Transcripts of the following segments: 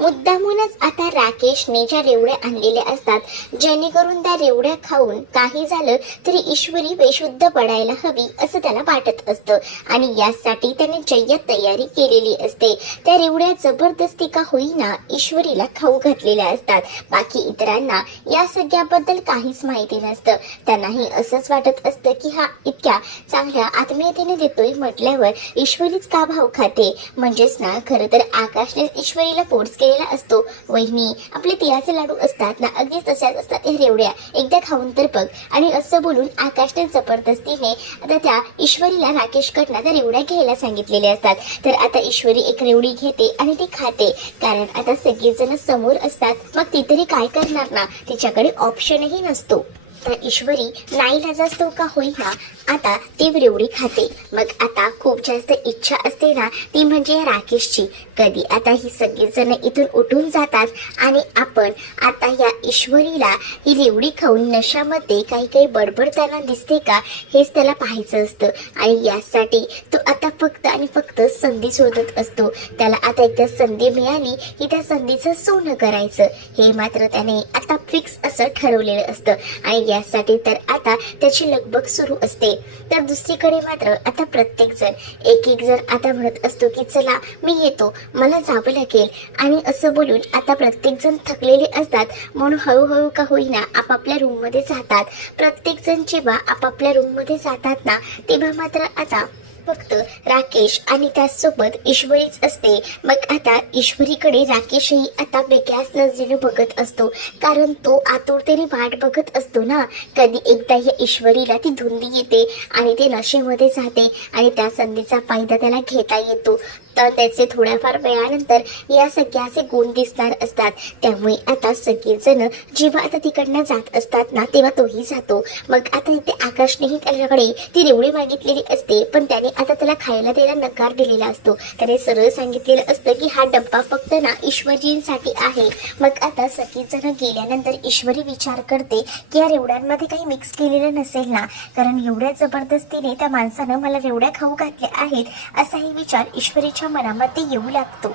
मुद्दामूनच आता राकेशने ज्या रेवड्या आणलेल्या असतात जेणेकरून त्या रेवड्या खाऊन काही झालं तरी ईश्वरी बेशुद्ध पडायला हवी असं त्याला वाटत असतं आणि यासाठी त्याने जय्यत तयारी केलेली असते। त्या रेवड्या जबरदस्ती का होईना ईश्वरीला खाऊ घातलेल्या असतात। बाकी इतरांना या सगळ्याबद्दल काहीच माहिती नसतं। त्यांनाही असंच वाटत असतं की हा इतक्या चांगल्या आत्मीयतेने देतोय म्हटल्यावर ईश्वरीच का भाव खाते। म्हणजेच ना खरं तर आकाशने ईश्वरीला फोर्स केलेला असतो। वहिनी आपले तिळाचे लाडू असतात ना अगदी तशाच असतात या रेवड्या, एकदा खाऊन तर बघ। आणि असं बोलून आकाशने जबरदस्तीने आता त्या ईश्वरीला राकेशकडनं त्या रेवड्या घ्यायला सांगितलेले असतात। तर आता ईश्वरी एक रेवडी घेते आणि ती खाते, कारण आता सगळेजण समोर असतात। मग ती तरी काय करणार ना, तिच्याकडे ऑप्शनही नसतो। तर ईश्वरी नाईलाजास्तव का होईना आता ती रेवडी खाते। मग आता खूप जास्त इच्छा असते ना ती म्हणजे राकेशची, कधी आता ही सगळेजण इथून उठून जातात आणि आपण आता या ईश्वरीला ही रेवडी खाऊन नशामध्ये काही काही बडबडताना दिसते का हेच त्याला पाहायचं असतं। आणि यासाठी तो आता फक्त आणि फक्त संधी शोधत असतो। त्याला आता एकदा संधी मिळाली की त्या संधीचं सोनं करायचं हे मात्र त्याने आता फिक्स असं ठरवलेलं असतं आणि यासाठी तर आता त्याची लगबग सुरू असते। तर दुसरीकडे मात्र आता प्रत्येक जण एक जण आता म्हणत असतो की चला मी येतो, मला जावं लागेल। आणि असं बोलून आता प्रत्येक जण थकलेले असतात म्हणून हळूहळू का होईना आपापल्या रूम मध्ये जातात। प्रत्येक जण जेव्हा आपापल्या रूम मध्ये जातात ना तेव्हा मात्र आता फक्त राकेश आणि त्याचसोबत ईश्वरीच असते। मग आता ईश्वरीकडे राकेशही आता वेगळ्याच नजरेने बघत असतो, कारण तो आतुरतेने वाट बघत असतो ना कधी एकदा या ईश्वरीला ती धुंदी येते आणि ते नशेमध्ये जाते आणि त्या संधीचा फायदा त्याला घेता येतो। तर त्याचे थोड्याफार वेळानंतर या सगळ्याचे गुण दिसणार असतात। त्यामुळे आता सगळेजण जेव्हा आता तिकडनं जात असतात ना तेव्हा तोही जातो। मग आता इथे आकाशनेही त्याच्याकडे ती रेवडी मागितलेली असते, पण त्याने आता त्याला खायला द्यायला नकार दिलेला असतो। त्याने सरळ सांगितलेलं असतं की हा डब्बा फक्त ना ईश्वरींसाठी आहे। मग आता सगळेजण गेल्यानंतर ईश्वरी विचार करते की या रेवड्यांमध्ये काही मिक्स केलेलं नसेल ना, कारण एवढ्या जबरदस्तीने त्या माणसानं मला रेवड्या खाऊ घातल्या आहेत असाही विचार ईश्वरीच्या मनामध्ये येऊ लागतो।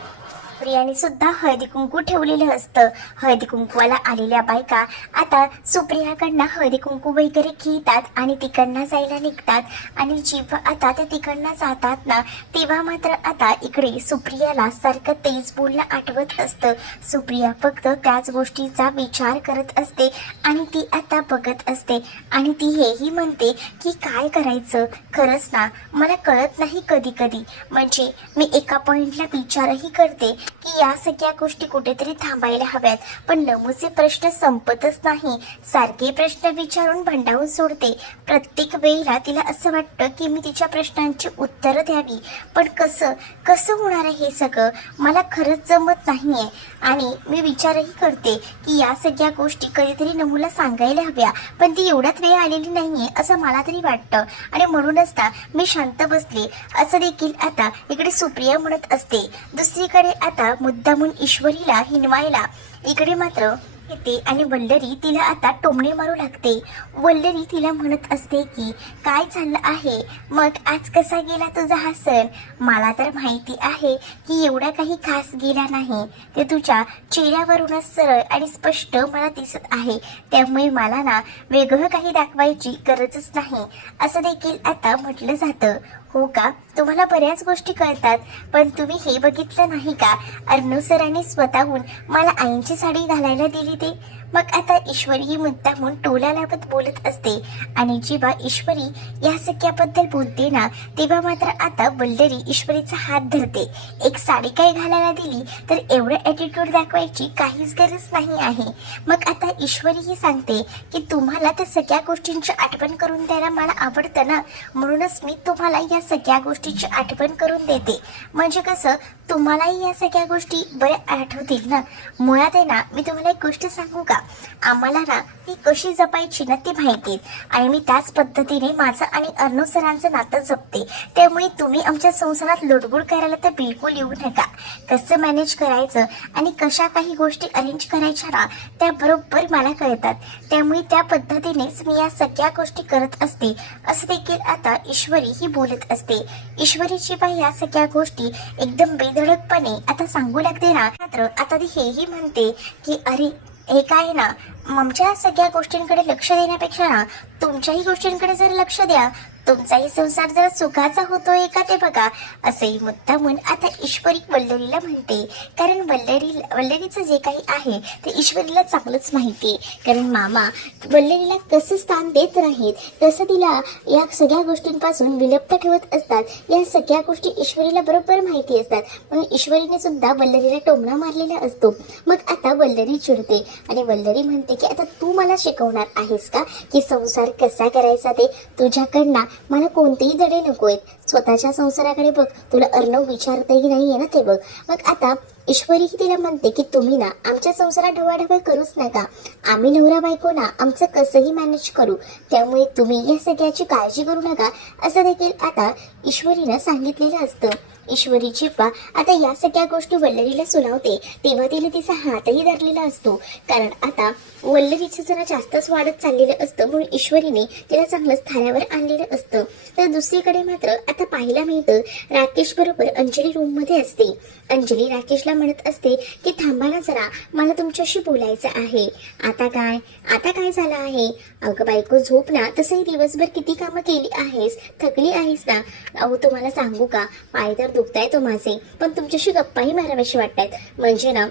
प्रियाने सुद्धा हळदी कुंकू ठेवलेलं असतं। हळदी कुंकूला आलेल्या बायका आता सुप्रियाकडनं हळदी कुंकू वगैरे घेतात आणि तिकडनं जायला निघतात। आणि जेव्हा आता त्या तिकडनं जातात ना तेव्हा मात्र आता इकडे सुप्रियाला सारखं तेच बोलणं आठवत असतं। सुप्रिया फक्त त्याच गोष्टीचा विचार करत असते आणि ती आता बघत असते आणि ती हेही म्हणते की काय करायचं खरंच ना मला कळत नाही कधी कधी। म्हणजे मी एका पॉइंटला विचारही करते की या सगळ्या गोष्टी कुठेतरी थांबायला हव्यात, पण नमूचे प्रश्न संपतच नाही। सारखे प्रश्न विचारून भंडावून सोडते। प्रत्येक वेळेला तिला असं वाटतं की मी तिच्या प्रश्नांची उत्तरं द्यावी, पण कसं कसं होणार आहे हे सगळं मला खरंच जमत नाहीये। आणि मी विचारही करते की या सगळ्या गोष्टी कधीतरी नमूला सांगायला हव्या, पण ती एवढ्यात वेळ आलेली नाहीये असं मला तरी वाटतं आणि म्हणूनच ना मी शांत बसले असं देखील आता इकडे सुप्रिया म्हणत असते। दुसरीकडे आता मुद्दामून ईश्वरीला हिनवायला इकडे मात्र येते आणि वल्लरी तिला आता टोमणे मारू लागते। वल्लरी तिला म्हणत असते की काय झालं आहे, मग आज कसा गेला तुझा हा सण? मला तर माहिती आहे की एवढा काही खास गेला नाही, ते तुझ्या चेहऱ्यावरूनच सरळ आणि स्पष्ट मला दिसत आहे। त्यामुळे मला ना वेगळं काही दाखवायची गरजच नाही असं देखील आता म्हटलं जातं। हो का, तुम्हाला बऱ्याच गोष्टी कळतात, पण तुम्ही हे बघितलं नाही का अर्णव सरांनी स्वतःहून मला आईंची साडी घालायला दिली ते? मग आता ईश्वरी ही मुद्दामून टोलालावत बोलत असते आणि जेव्हा ईश्वरी या सगळ्याबद्दल बोलते ना तेव्हा मात्र आता वल्लरी ईश्वरीचा हात धरते। एक साडी काय घालायला दिली तर एवढं ॲटिट्यूड दाखवायची काहीच गरज नाही आहे। मग आता ईश्वरी ही सांगते की तुम्हाला त्या सगळ्या गोष्टींची आठवण करून द्यायला मला आवडतं ना, म्हणूनच मी तुम्हाला या सगळ्या गोष्टीची आठवण करून देते। म्हणजे कसं तुम्हालाही या सगळ्या गोष्टी बऱ्या आठवतील ना। मुळात आहे ना मी तुम्हाला एक गोष्ट सांगू का, आम्हाला ना ती कशी जपायची ना ती माहिती आणि मी त्याच पद्धतीने माझं आणि अर्णव सरांचं नातं जपते. त्यामुळे तुम्ही आमच्या संसारात लुडबुड करायला तर बिलकुल येऊ नका. कसं मॅनेज करायचं आणि कशा काही गोष्टी अरेंज करायच्या ना त्या बरोबर मला कळतात. त्यामुळे त्या पद्धतीनेच मी या सगळ्या गोष्टी करत असते असं देखील आता ईश्वरी ही बोलत असते. ईश्वरीची बाई या सगळ्या गोष्टी एकदम बेधडकपणे आता सांगू लागते ना. मात्र आता ती हेही म्हणते की अरे हे काय ना आमच्या सगळ्या गोष्टींकडे लक्ष देण्यापेक्षा ना तुमच्याही गोष्टींकडे जर लक्ष द्या, तुमचाही संसार जर सुखाचा होतोय का ते बघा. असंही मुद्दामून आता ईश्वरी वल्लरीला म्हणते. कारण वल्लरीचं जे काही आहे ते ईश्वरीला चांगलंच माहिती. कारण मामा वल्लरीला कसं स्थान देत नाहीत, कसं तिला या सगळ्या गोष्टींपासून विलुप्त ठेवत असतात, या सगळ्या गोष्टी ईश्वरीला बरोबर माहिती असतात. म्हणून ईश्वरीने सुद्धा वल्लरीला टोमणा मारलेला असतो. मग आता वल्लरी चिडते आणि वल्लरी म्हणते की आता तू मला शिकवणार आहेस का की संसार कसा करायचा ते? तुझ्याकडनं मला कोणतेही धडे नको आहेत. स्वतःच्या संसाराकडे बघ, तुला अर्णव विचारतही नाहीये ना ते बघ. मग आता ईश्वरीही तिला म्हणते की तुम्ही ना आमच्या संसारात ढवळाढवळ करूच नका. आम्ही नवरा बायको ना आमचं कसंही मॅनेज करू. त्यामुळे तुम्ही या सगळ्याची काळजी करू नका असं देखील आता ईश्वरीनं सांगितलेलं असतं. ईश्वरी जेव्हा आता या सगळ्या गोष्टी वल्लरीला सुनावते तेव्हा तिने तिचा हातही धरलेला असतो. कारण आता वल्लरीचं जरा जास्तच वाढत चाललेलं असतं म्हणून ईश्वरीने तिला चांगलंच थाऱ्यावर आणलेलं असतं. तर दुसरीकडे मात्र आता पाहायला मिळतं राकेश बरोबर अंजली रूममध्ये असते. अंजली राकेशला म्हणत असते की थांबा ना जरा, मला तुमच्याशी बोलायचं आहे. आता काय झालं आहे? अगं बायको झोप ना, तसंही दिवसभर किती कामं केली आहेस, थकली आहेस ना. अहो तुम्हाला सांगू का, पाय तर दुखताय तो माझे, पण तुमच्याशी गप्पाही माराव्याशी वाटतायत. म्हणजे ना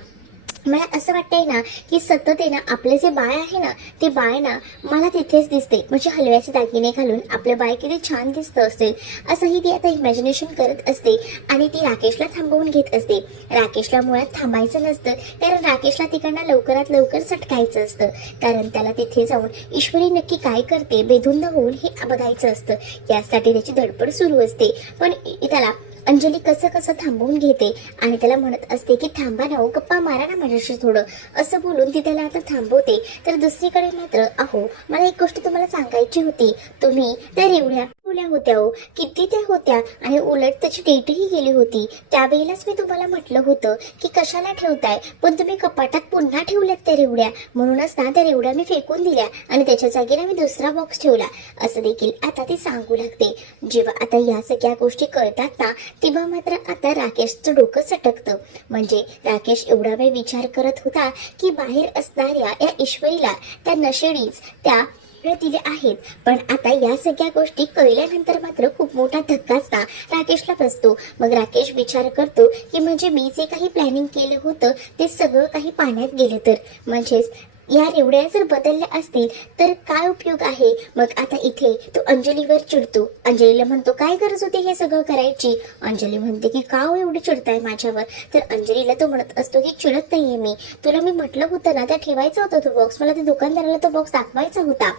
मला असं वाटतंय ना की सतत आहे ना आपलं जे बाळ आहे ना ते बाळ ना मला तिथेच दिसते. म्हणजे हलव्याचे दागिने घालून आपलं बाळ किती छान दिसतं असेल असंही ती आता इमॅजिनेशन करत असते. आणि ती राकेशला थांबवून घेत असते. राकेशला मुळात थांबायचं नसतं, कारण राकेशला तिकडनं लवकरात लवकर सटकायचं असतं. कारण त्याला तिथे जाऊन ईश्वरी नक्की काय करते बेधुंद होऊन हे बघायचं असतं. यासाठी त्याची धडपड सुरू असते. पण त्याला अंजली कसं थांबवून घेते आणि त्याला म्हणत असते की थांबा ना, गप्पा मारा ना माझ्याशी थोडं, असं बोलून ती त्याला आता थांबवते. तर दुसरीकडे मात्र अहो मला एक गोष्ट तुम्हाला सांगायची होती. तुम्ही त्या रेवड्या होत्या हो, किती त्या होत्या आणि उलट त्याची डेटही गेली होती. त्यावेळेलाच मी तुम्हाला म्हटलं होतं की कशाला ठेवताय, पण तुम्ही कपाटात पुन्हा ठेवल्यात त्या रेवड्या. म्हणूनच ना त्या रेवड्या मी फेकून दिल्या आणि त्याच्या जागेला मी दुसरा बॉक्स ठेवला असं देखील आता ती सांगू लागते. जेव्हा आता या सगळ्या गोष्टी कळतात ना तेव्हा मात्र आता राकेशचं डोकं सटकतं. म्हणजे राकेश एवढा वेळ विचार करत होता की बाहेर असणाऱ्या या ईश्वरीला त्या नशेडीच त्या दिले आहेत. पण आता या सगळ्या गोष्टी कळल्यानंतर मात्र खूप मोठा धक्काच ना राकेशला बसतो. मग राकेश विचार करतो की म्हणजे मी जे काही प्लॅनिंग केलं होतं ते सगळं काही पाण्यात गेलं तर, म्हणजेच या रेवड्या जर बदलल्या असतील तर काय उपयोग आहे. मग आता इथे तो अंजलीवर चिडतो. अंजलीला म्हणतो काय गरज होती हे सगळं करायची. अंजली म्हणते की का एवढी चिडताय माझ्यावर. तर अंजलीला तो म्हणत असतो की चिडत नाहीये मी, तुला मी म्हटलं होतं ना त्या ठेवायचा होता तो बॉक्स, मला ते दुकानदाराला तो बॉक्स दाखवायचा होता.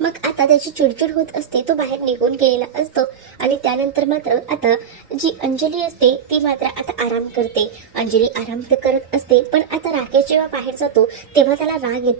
मग आता त्याची चिडचिड होत असते. तो बाहेर निघून गेलेला असतो आणि त्यानंतर मात्र आता जी अंजली असते ती मात्र आता आराम करते. अंजली आराम तर करत असते. पण आता राकेश जेव्हा बाहेर जातो तेव्हा त्याला राग येतो.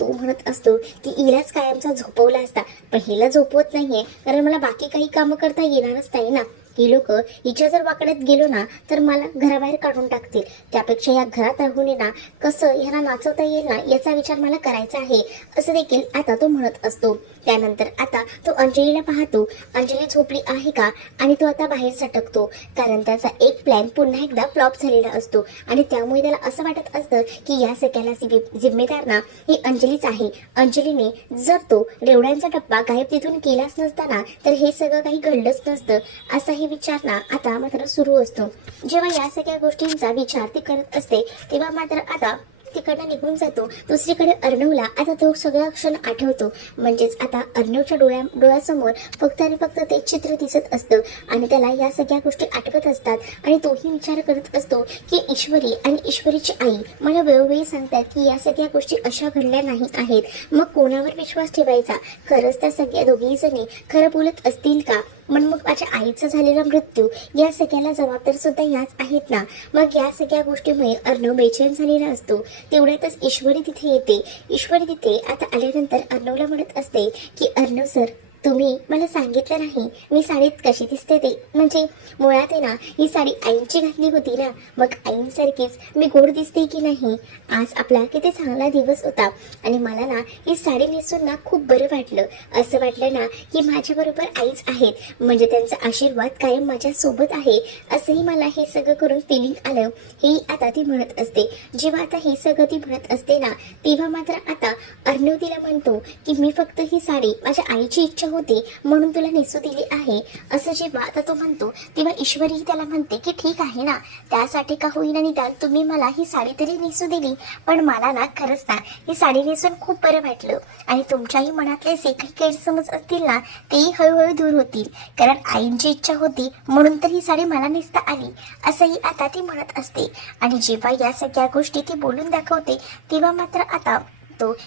तो म्हणत असतो की हिलाच कायमचा झोपवला असता, पण हिला झोपवत नाहीये कारण मला बाकी काही कामं करता येणारच नाही ना. ही लोक हिच्या जर वाकड्यात गेलो ना तर मला घराबाहेर काढून टाकतील. त्यापेक्षा या घरात राहून ना कसं ह्यांना नाचवता येईल ना याचा विचार मला करायचा आहे असं देखील आता तो म्हणत असतो. त्यानंतर आता तो अंजलीला पाहतो. अंजली झोपली आहे का आणि तो आता बाहेर सटकतो. कारण त्याचा एक प्लॅन पुन्हा एकदा फ्लॉप झालेला असतो आणि त्यामुळे त्याला असं वाटत असतं की या सगळ्याला जिम्मेदार ना ही अंजलीच आहे. अंजलीने जर तो रेवड्यांचा डब्बा गायब तिथून केलाच नसताना तर हे सगळं काही घडलंच नसतं असाही विचार ना आता मात्र सुरू असतो. जेव्हा या सगळ्या गोष्टींचा विचार ती करत असते तेव्हा मात्र आता तिकडनं निघून जातो. दुसरीकडे अर्णवला आता तो सगळा क्षण आठवतो. म्हणजेच आता अर्णवच्या डोळ्यासमोर फक्त आणि फक्त ते चित्र दिसत असतं आणि त्याला या सगळ्या गोष्टी आठवत असतात. आणि तोही विचार करत असतो की ईश्वरी आणि ईश्वरीची आई मला वेळोवेळी सांगतात की या सगळ्या गोष्टी अशा घडल्या नाही आहेत. मग कोणावर विश्वास ठेवायचा? खरंच त्या सगळ्या दोघीही जणी खरं बोलत असतील का? मग माझ्या आईचा झालेला मृत्यू या सगळ्याला जबाबदार सुद्धा याच आहेत ना. मग या सगळ्या गोष्टीमुळे अर्णव बेचैन झालेला असतो. तेवढ्यातच ईश्वरी तिथे येते. ईश्वरी तिथे आता आल्यानंतर अर्णवला म्हणत असते की अर्णव सर, तुम्ही मला सांगितलं नाही मी साडीत कशी दिसते ते. म्हणजे मुळात आहे ना, ही साडी आईंची घातली होती ना, मग आईंसारखीच मी गोड दिसते की नाही. आज आपला किती चांगला दिवस होता आणि मला ना ही साडी नेसून ना खूप बरं वाटलं. असं वाटलं ना की माझ्याबरोबर आईच आहेत, म्हणजे त्यांचा आशीर्वाद कायम माझ्यासोबत आहे असंही मला हे सगळं करून फिलिंग आलं. ही आता ती म्हणत असते. जेव्हा आता हे सगळं ती म्हणत असते ना, तेव्हा मात्र आता अर्णव तिला म्हणतो की मी फक्त ही साडी माझ्या आईची इच्छा होती म्हणून तुला नेसू दिली आहे. असं जेव्हा आता तो म्हणतो तेव्हा ईश्वरी त्याला म्हणते की ठीक आहे ना, त्यासाठी का होईना निदान तुम्ही मला ही साडी तरी नेसू दिली, पण मला ना खरंच ना ही साडी नेसून खूप बरं वाटलं आणि तुमच्याही मनातले जे काही गैरसमज असतील ना तेही हळूहळू दूर होतील, कारण आईंची इच्छा होती म्हणून तर ही साडी मला नेसता आली असंही आता ती म्हणत असते. आणि जेव्हा या सगळ्या गोष्टी ती बोलून दाखवते तेव्हा मात्र आता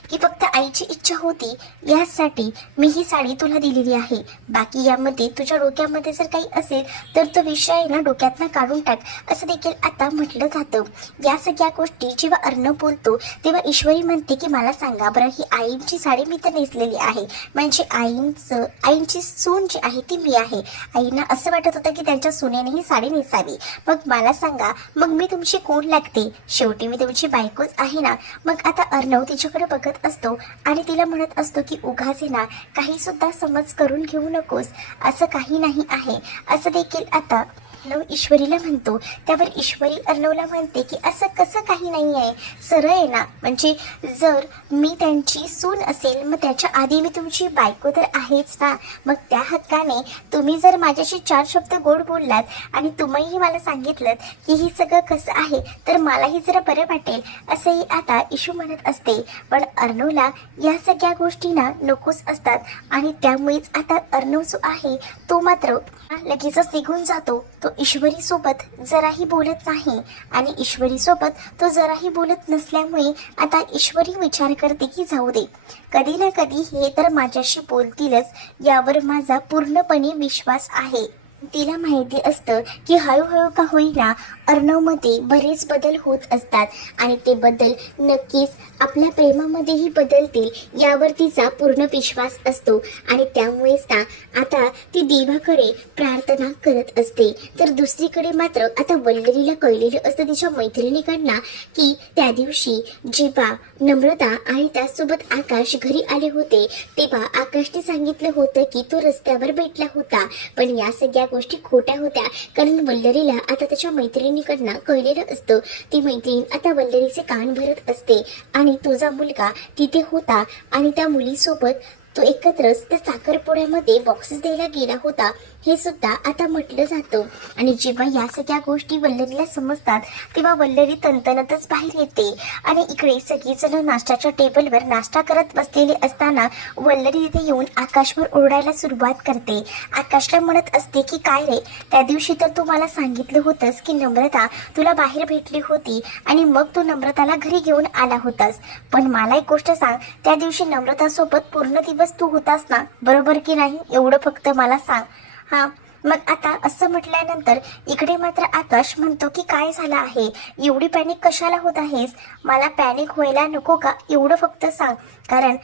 की फक्त आईची इच्छा होती यासाठी मी ही साडी तुला दिलेली आहे. बाकी यामध्ये तुझ्या डोक्यामध्ये जर काही असेल तर तो विषय ना डोक्यातनं काढून टाक असं देखील आता म्हटलं जातं. या सगळ्या गोष्टी जेव्हा अर्णव बोलतो तेव्हा ईश्वरी म्हणते की मला सांगा बरं, ही आईंची साडी मी तर नेसलेली आहे, म्हणजे आईंची सून जी आहे ती मी आहे. आईंना असं वाटत होतं की त्यांच्या सुनेने ही साडी नेसावी. मग मला सांगा, मग मी तुमची कोण लागते? शेवटी मी तुमची बायकोच आहे ना. मग आता अर्णव तिच्याकडे बघत असतो आणि तिला म्हणत असतो की उगाच ना काही सुद्धा समज करून घेऊ नकोस, असं काही नाही आहे असं देखील आता अर्णव ईश्वरीला म्हणतो. त्यावर ईश्वरी अर्णवला म्हणते की असं कसं काही नाही आहे, सरळ आहे ना, म्हणजे जर मी त्यांची सून असेल मग त्याच्या आधी मी तुमची बायको तर आहेच ना. मग त्या हक्काने तुम्ही जर माझ्याशी 4 शब्द गोड बोललात आणि तुम्हीही मला सांगितलं की ही सगळं कसं आहे तर मलाही जरा बरं वाटेल असंही आता ईशू म्हणत असते. पण अर्णवला या सगळ्या गोष्टी ना नकोच असतात आणि त्यामुळेच आता अर्णव जो आहे तो मात्र लगेचच निघून जातो. तो ईश्वरी सोबत जराही बोलत नाही आणि ईश्वरी सोबत तो जराही बोलत नसल्यामुळे आता ईश्वरी विचार करते की जाऊ दे, कधी ना कधी हे तर माझ्याशी बोलतीलच यावर माझा पूर्णपणे विश्वास आहे. तिला माहिती असतं की हळूहळू का होईना अर्णवमध्ये बरेच बदल होत असतात आणि ते बदल नक्कीच आपल्या प्रेमामध्येही बदलतील यावर तिचा पूर्ण विश्वास असतो. आणि त्यामुळेच ना आता ती देवाकडे प्रार्थना करत असते. तर दुसरीकडे मात्र आता वल्लरीला कळलेलं असतं तिच्या मैत्रिणीकडनं की त्या दिवशी जेव्हा नम्रता आणि त्यासोबत आकाश घरी आले होते तेव्हा आकाशने सांगितलं होतं की तो रस्त्यावर भेटला होता, पण या सगळ्या गोष्टी खोट्या होत्या, कारण वल्लरीला आता त्याच्या मैत्रिणीकडनं कळलेलं असतं. ती मैत्रीण आता वल्लरीचे कान भरत असते आणि तुझा मुलगा तिथे होता आणि त्या मुलीसोबत तो एकत्रच त्या साखरपुड्यामध्ये बॉक्सेस द्यायला गेला होता हे सुद्धा आता म्हटलं जातं. आणि जेव्हा या सगळ्या गोष्टी वल्लरीला समजतात तेव्हा वल्लरी तणतणतच बाहेर येते आणि इकडे सगळीजण नाश्त्याच्या टेबलवर नाश्ता करत बसलेले असताना वल्लरी तिथे येऊन आकाशवर ओरडायला सुरुवात करते. आकाशला म्हणत असते की काय रे, त्या दिवशी तर तू मला सांगितलं होतंस की नम्रता तुला बाहेर भेटली होती आणि मग तू नम्रताला घरी घेऊन आला होतास, पण मला एक गोष्ट सांग, त्या दिवशी नम्रतासोबत पूर्ण दिवस तू होतास ना, बरोबर की नाही, एवढं फक्त मला सांग. हा, मग आता असं म्हटल्यानंतर इकडे मात्र आकाश म्हणतो की काय झालं आहे, एवढी पॅनिक कशाला होत आहेस, मला पॅनिक व्हायला नको का, एवढं फक्त सांग. कारण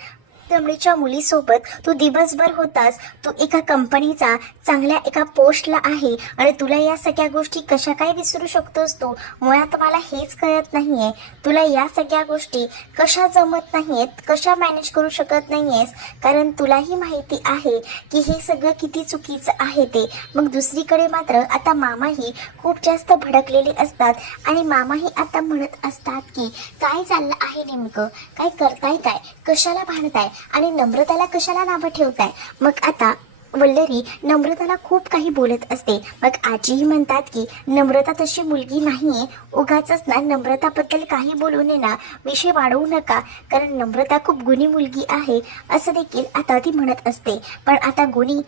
कमळीच्या मुलीसोबत तू दिवसभर होतास, तू एका कंपनीचा चांगल्या एका पोस्टला आहे आणि तुला या सगळ्या गोष्टी कशा काय विसरू शकतोस तू. मुळात मला हेच कळत नाहीये, तुला या सगळ्या गोष्टी कशा जमत नाहीयेत, कशा मॅनेज करू शकत नाहीयेस, कारण तुलाही माहिती आहे की हे सगळं किती चुकीचं आहे ते. मग दुसरीकडे मात्र आता मामाही खूप जास्त भडकलेले असतात आणि मामाही आता म्हणत असतात की काय चाललं आहे नेमकं, काय करताय, काय कशाला भांडताय आणि नम्रताला कशाला नावं ठेवताय. मग आता वल्लरी नम्रताला खूप काही बोलत असते. मग आजीही म्हणतात की नम्रता तशी मुलगी नाहीये, उगाचच ना नम्रताबद्दल काही बोलू नये ना, विषय वाढवू नका, कारण नम्रता खूप गुणी मुलगी आहे असं देखील आता ती म्हणत असते. पण आता गुणी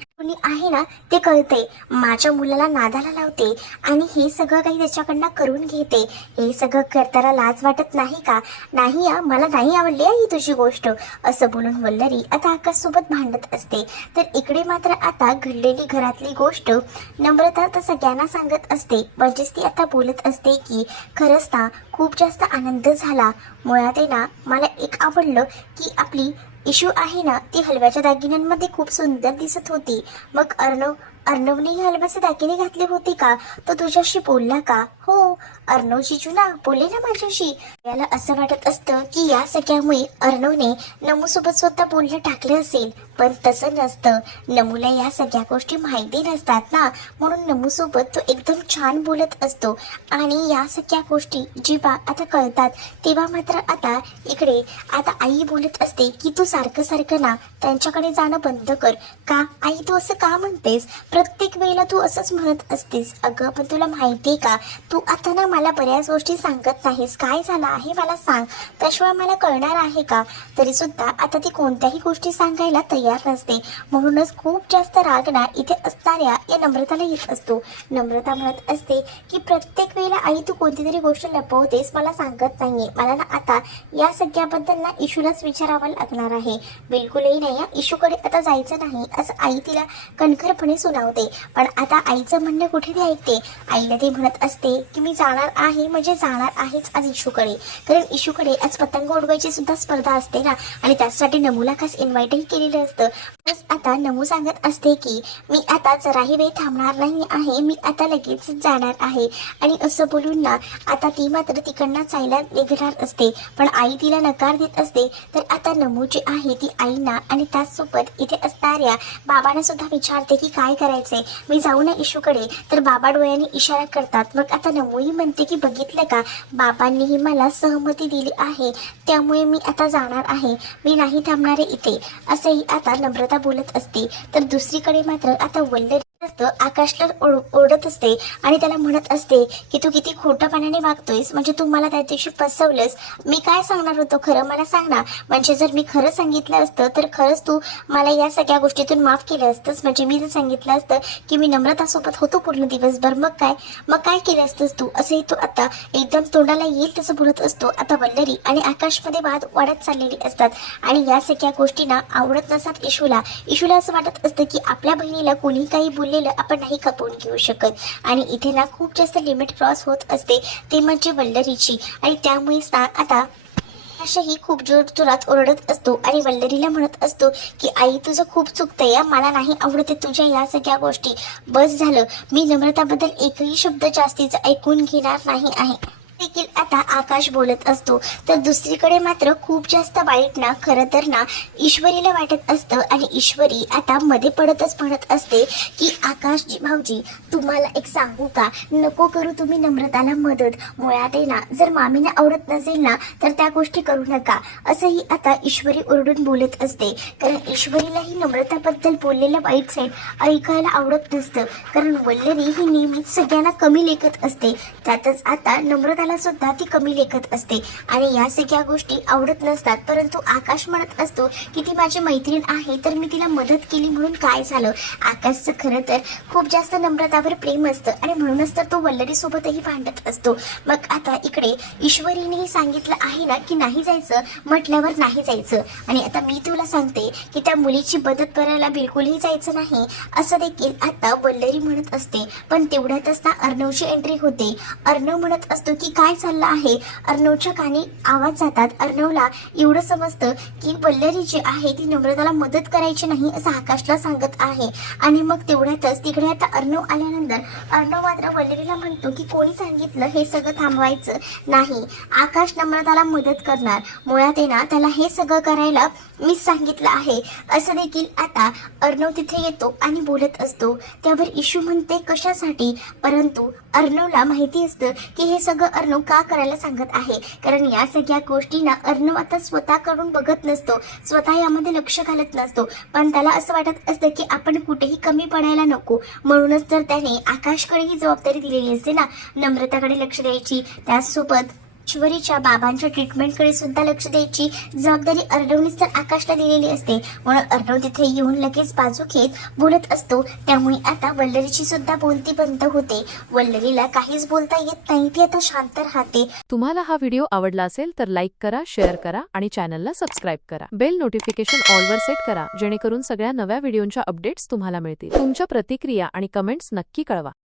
आहे ना ते कळते, माझ्या मुलाला नादाला लावते आणि हे सगळं काही त्याच्याकडनं करून घेते, हे सगळं करताना लाज वाटत नाही का? नाही, मला नाही आवडली ही तुझी गोष्ट असं बोलून वल्लरी आता आकाशसोबत भांडत असते. तर इकडे मात्र मात्र आता घडलेली घरातली गोष्ट नम्रता तर सगळ्यांना सांगत असते. म्हणजेच ती आता बोलत असते की खरंच ना खूप जास्त आनंद झाला. मुळात आहे ना मला एक आवडलं की आपली इशू आहे ना ती हलव्याच्या दागिन्यांमध्ये खूप सुंदर दिसत होती. मग अर्णवनेही हलव्याचे दागिने घातले होते का? तो तुझ्याशी बोलला का? हो, अर्णव जिजू ना बोलले ना माझ्याशी. याला असं वाटत असतं की या सगळ्यामुळे अर्णवने नमूसोबत स्वतः बोलणं टाकलं असेल, पण तसं नसतं. नमूला या सगळ्या गोष्टी माहिती नसतात ना, म्हणून नमूसोबत तो एकदम छान बोलत असतो. आणि या सगळ्या गोष्टी जेव्हा आता कळतात तेव्हा मात्र आता इकडे आता आई बोलत असते की तू सारखं सारखं ना त्यांच्याकडे जाणं बंद कर. का आई तू असं का म्हणतेस? प्रत्येक वेळेला तू असंच म्हणत असतेस. अगं पण तुला माहितीये का तू आता ना मला बऱ्याच गोष्टी सांगत नाहीस. काय झालं आहे मला सांग, त्याशिवाय मला कळणार आहे का? तरी सुद्धा आता ती कोणत्याही गोष्टी सांगायला तयार नसते. म्हणूनच खूप जास्त राग ना इथे असणाऱ्या या नम्रताला येत असतो. नम्रता म्हणत असते की प्रत्येक वेळेला आई तू कोणती तरी गोष्ट लपवतेस, मला सांगत नाहीये. मला ना आता या सगळ्याबद्दल ना इशूलाच विचारावं लागणार आहे. बिलकुलही नाही, या इशूकडे आता जायचं नाही असं आई तिला कणखरपणे सुनावते. पण आता आईचं म्हणणं कुठे ते ऐकते. आईला ती म्हणत असते की मी जाणार आहे म्हणजे जाणार आहेच आज इशूकडे. कारण इशूकडे आज पतंग उडवायची सुद्धा स्पर्धा असते ना, आणि त्यासाठी नमूला खास इन्व्हाइटही केलेलं असतं. आता नमू सांगत असते की मी आता जराही वेळ थांबणार नाही आहे, मी आता लगेच जाणार आहे. आणि असं बोलून ना आता ती मात्र तिकडनं जायला निघणार असते. पण आई तिला नकार देत असते. तर आता नमू जी आहे ती आईना आणि त्याचसोबत इथे असणाऱ्या बाबांना सुद्धा विचारते की काय करायचंय, मी जाऊ ना इशूकडे? तर बाबा डोळ्याने इशारा करतात. मग आता नमूही म्हणते की बघितलं का, बाबांनीही मला सहमती दिली आहे, त्यामुळे मी आता जाणार आहे, मी नाही थांबणार आहे इथे, असंही आता नम्रता बोलत असते. तर दुसरीकडे मात्र आता वल्लरी आकाशला ओरडत असते आणि त्याला म्हणत असते की तू किती खोटंपणाने वागतोयस, म्हणजे तू मला त्या दिवशी फसवलंस. मी काय सांगणार होतो खरं मला सांग ना, म्हणजे जर मी खरं सांगितलं असतं तर खरंच तू मला या सगळ्या गोष्टीतून माफ केलं असतंस. म्हणजे मी जर सांगितलं असतं की मी नम्रतासोबत होतो पूर्ण दिवसभर, मग काय केलं असतंस तू, असंही तू आता एकदम तोंडाला येईल तसं बोलत असतो. आता वल्लरी आणि आकाशमध्ये वाद वाढत चाललेली असतात आणि या सगळ्या गोष्टींना आवडत नसतात इशूला. इशूला असं वाटत असतं की आपल्या बहिणीला कोणी काही बोललेलं आपण नाही खपवून घेऊ शकत. आणि इथे ना खूप जास्त लिमिट क्रॉस होत असते, ते म्हणजे वल्लरीची. आणि त्यामुळेच ना आता अशाही खूप जोरात ओरडत असतो आणि वल्लरीला म्हणत असतो की आई तुझं खूप चुकतंय, मला नाही आवडते तुझ्या या सगळ्या गोष्टी. बस झालं, मी नम्रताबद्दल एकही शब्द जास्तीचा ऐकून घेणार नाही आहे देखील आता आकाश बोलत असतो. तर दुसरीकडे मात्र खूप जास्त वाईट ना खरं तर ना ईश्वरीला वाटत असतं. आणि ईश्वरी आता मध्ये पडतच म्हणत असते की आकाशजी भाऊजी तुम्हाला एक सांगू का, नको करू तुम्ही नम्रताला मदत. मुळात आहे ना जर मामीने आवडत नसेल ना तर त्या गोष्टी करू नका, असंही आता ईश्वरी ओरडून बोलत असते. कारण ईश्वरीलाही नम्रताबद्दल बोललेलं वाईट साईड ऐकायला आवडत नसतं. कारण वल्लरी ही नेहमीच सगळ्यांना कमी लेखत असते, त्यातच आता नम्रताला सुद्धा ती कमी लेखत असते आणि या सगळ्या गोष्टी आवडत नसतात. परंतु आकाश म्हणत असतो की ती माझी मैत्रीण आहे तर मी तिला मदत केली म्हणून काय झालं. आकाशचं खरं तर खूप जास्त नम्रतावर प्रेम असतं आणि म्हणूनच तर तो वल्लरी सोबतही भांडत असतो. मग आता इकडे ईश्वरीनेही सांगितलं आहे ना की नाही जायचं, म्हटल्यावर नाही जायचं. आणि आता मी तुला सांगते की त्या मुलीची मदत करायला बिलकुलही जायचं नाही, असं देखील आता वल्लरी म्हणत असते. पण तेवढ्यातच ना अर्णवची एंट्री होते. अर्णव म्हणत असतो की काय चाललं आहे. अर्णवच्या कानी आवाज जातात. अर्णवला एवढं समजतं की वल्लरी जी आहे ती नम्रताला मदत करायची नाही असं आकाशला सांगत आहे. आणि मग तेवढ्यातच तिकडे आता अर्णव आल्यानंतर अर्णव मात्र वल्लरीला म्हणतो की कोणी सांगितलं हे सगळं थांबवायचं नाही, आकाश नम्रताला मदत करणार, मुळात आहे ना त्याला हे सगळं करायला मीच सांगितलं आहे, असं देखील आता अर्णव तिथे येतो आणि बोलत असतो. त्यावर इशू म्हणते कशासाठी, परंतु अर्णवला माहिती असतं की हे सगळं अर्णव का करायला सांगत आहे. कारण या सगळ्या गोष्टींना अर्णव आता स्वतःकडून बघत नसतो, स्वतः यामध्ये लक्ष घालत नसतो. पण त्याला असं वाटत असतं की आपण कुठेही कमी पडायला नको, म्हणूनच तर त्याने आकाशकडे ही जबाबदारी दिलेली असते ना नम्रताकडे लक्ष द्यायची, त्याचसोबत ईश्वरीच्या बाबांच्या ट्रीटमेंटकडे सुद्धा लक्ष द्यायची जबाबदारी अर्णवनीच तर आकाशला दिलेली असते, म्हणून अर्णव तिथे येऊन लगेच बाजू घेत बोलत असतो. त्यामुळे आता वल्लरीची सुद्धा बोलती बंद होते. वल्लरीला काहीच बोलता येत नाही, ती आता शांत राहते. तुम्हाला हा व्हिडिओ आवडला असेल तर लाईक करा, शेअर करा आणि चॅनलला सबस्क्राईब करा. बेल नोटिफिकेशन ऑलवर सेट करा, जेणेकरून सगळ्या नव्या व्हिडिओंच्या अपडेट्स तुम्हाला मिळतील. तुमच्या प्रतिक्रिया आणि कमेंट्स नक्की कळवा.